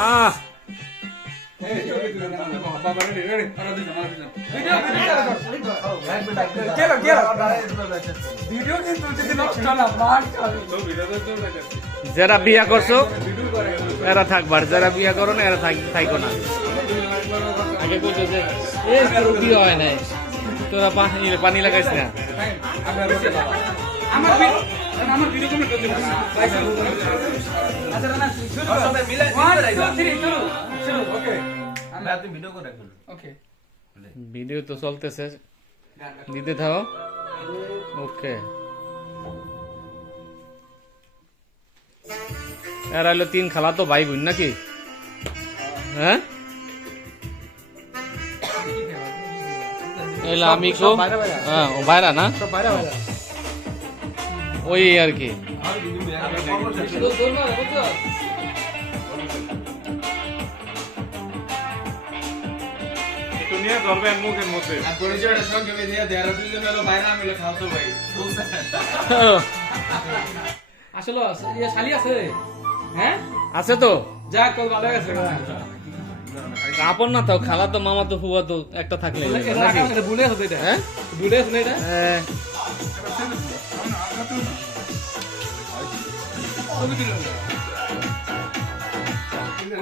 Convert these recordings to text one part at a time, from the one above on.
আহ যারা বিয়া করছো এরা থাকবার, যারা বিয়া করো না এরা থাকো না। আগে কইছো যে বিয়ে হয় নাই, তোরা পানি লাগাইছ না। ভিডিও তো চলতেছে, দিতে থাও। ওকে, এরা হলো 3 খালা তো ভাই বোন নাকি? হ্যাঁ, এলা আমি কো হ্যাঁ ও বাইরা না, ওই আর কি। আছে তো আপন না তো, খালা তো মামা তো ফুয়া তো একটা থাকলে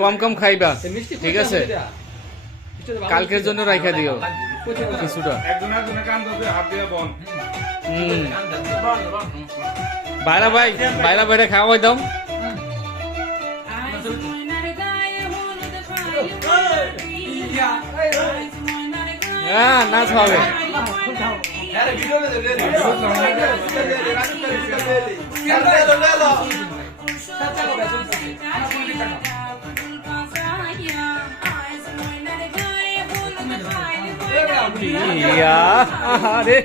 কম কম খাইবা, ঠিক আছে? কালকের জন্য রাইখা দিও কিছুটা। বাইরা ভাই, বাইরা বাইরে খাওয়াই দাও। হ্যাঁ, নাচ হবে। আরে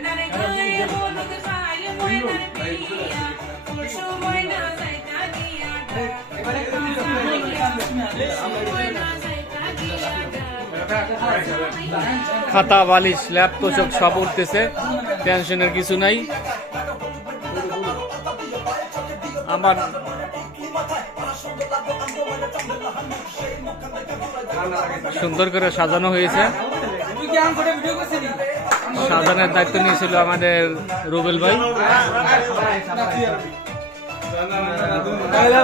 খাতা বালিশ ল্যাপ তোষক সব উঠতেছে, টেনশনের কিছু নাই। আমার সুন্দর করে সাজানো হয়েছে। সাজানোর দায়িত্ব নিয়েছিল আমাদের রুবেল ভাই।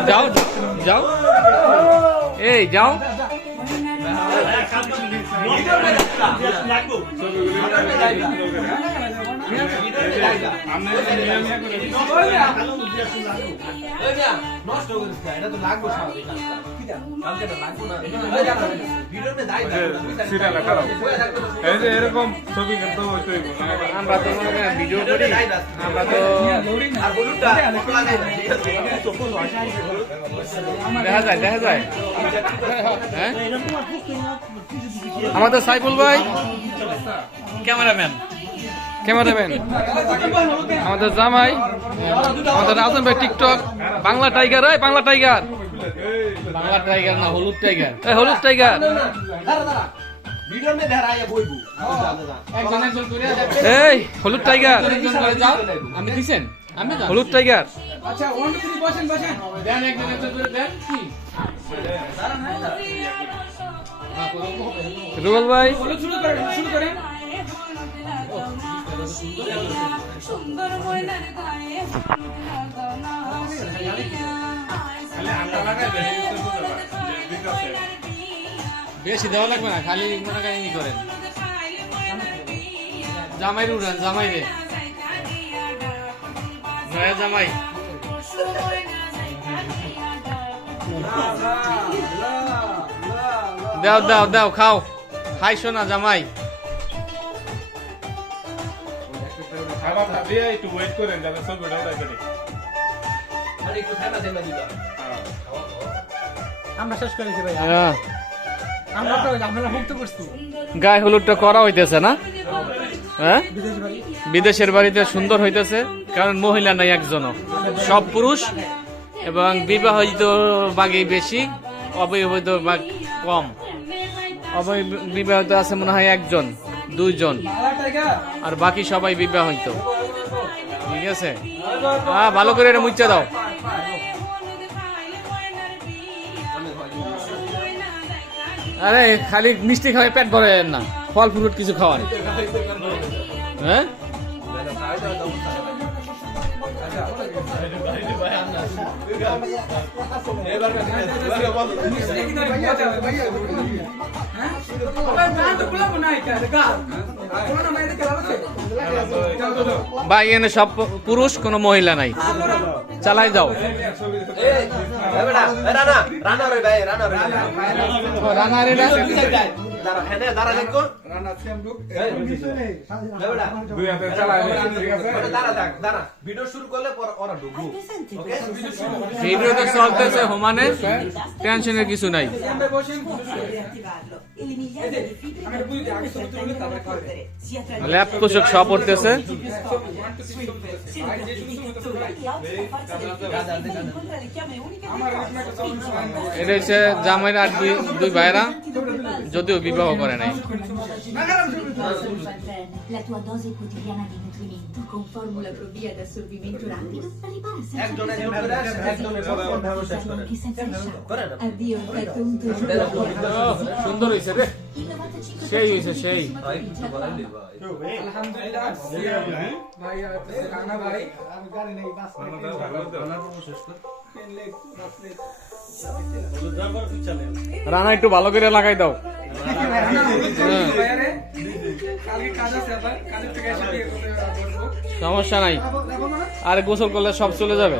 যাও যাও, এই যাও। এরকম ছবি আমরা তো ভিডিও করি, আমরা তো দেখা যায়, দেখা যায়। হ্যাঁ, আমাদের সাইফুল ভাই ক্যামেরাম্যান, ক্যামেরাম্যান আমাদের জামাই, আমাদের রাজন ভাই টিকটক, বাংলা টাইগার। এই বাংলা টাইগার, বাংলা টাইগার না, হলুদ টাইগার। এই হলুদ টাইগার, এই হলুদ টাইগার, আমি দিছেন, আমি হলুদ টাইগার। আচ্ছা, 1 2 3 বসেন, বসেন, দেন একজন একজন করে দেন। কি রুবেল ভাই শুরু করেন, শুরু করেন। সুন্দর ময়নার গায়ে বেশি দেওয়া লাগবে না, খালি মনে কাহিনী করেন। জামাই উড়ান, জামাই রে, নয়া জামাই। দাও দাও দাও, খাও, খাইছো না জামাই? গায়ে হলুদটা করা হইতেছে না? হ্যাঁ, বিদেশের বাড়িতে সুন্দর হইতেছে, কারণ মহিলা নাই একজনও, সব পুরুষ। এবং বিবাহিত বাঘে বেশি, অবিবাহিত বাঘ কম। অবিবাহিত আছে মনে হয় 1 জন 2 জন, আর বাকি সবাই বিবাহিত। ঠিক আছে, ভালো করে এটা মুচ্ছা দাও। আরে খালি মিষ্টি খাওয়াই পেট ভরে না, ফল ফ্রুট কিছু খাওয়ান। হ্যাঁ ভাই এনে সব পুরুষ, কোনো মহিলা নাই, চালাই যাও। ভিডিও তো চলতেছে সমানে, টেনশনের কিছু নাই। ল্যাপ পোশাক সব পড়তেছে। এটা হচ্ছে জামাইরা আর দুই ভাইরা, যদিও বিবাহ করে নাই। La tua dose quotidiana di nutrimento con formula Provia ad assorbimento rapido ripara senza anche senza risciacquo. Avvio il petto unto সুন্দর হয়েছে রে, সেই হয়েছে সেই। রানা একটু ভালো করে লাগাই দাও। সমস্যা নাই, আর গোসল করলে সব চলে যাবে।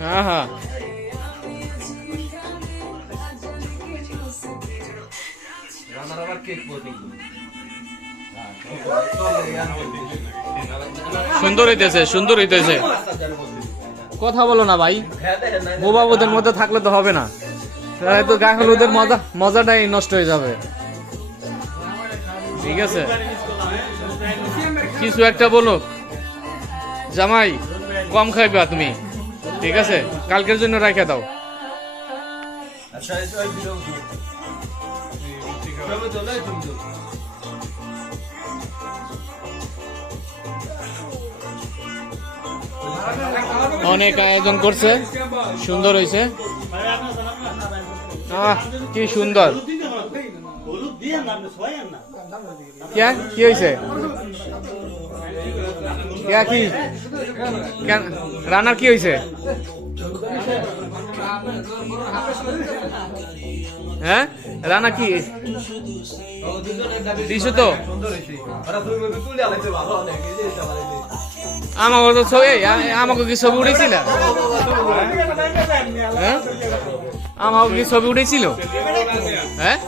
হ্যাঁ হ্যাঁ সুন্দর হইতেছে, সুন্দর হইতেছে। কথা বলো না ভাই, বোবাবুদের মধ্যে থাকলে তো হবে না, তাহলে তো গায়ে হলুদের মজাটাই নষ্ট হয়ে যাবে। ঠিক আছে, কিছু একটা বলো। জামাই কম খাইবা তুমি, ঠিক আছে, কালকের জন্য রাখা দাও। অনেক আয়োজন করছে, সুন্দর হয়েছে। কি সুন্দর, কি হয়েছে? কি রান্নার কি হয়েছে? হ্যাঁ রান্না কি দিছো তো? আমাকে তো ছবি, আমাকে কি ছবি উঠেছিল? হ্যাঁ আমাকে কি ছবি উঠেছিল? হ্যাঁ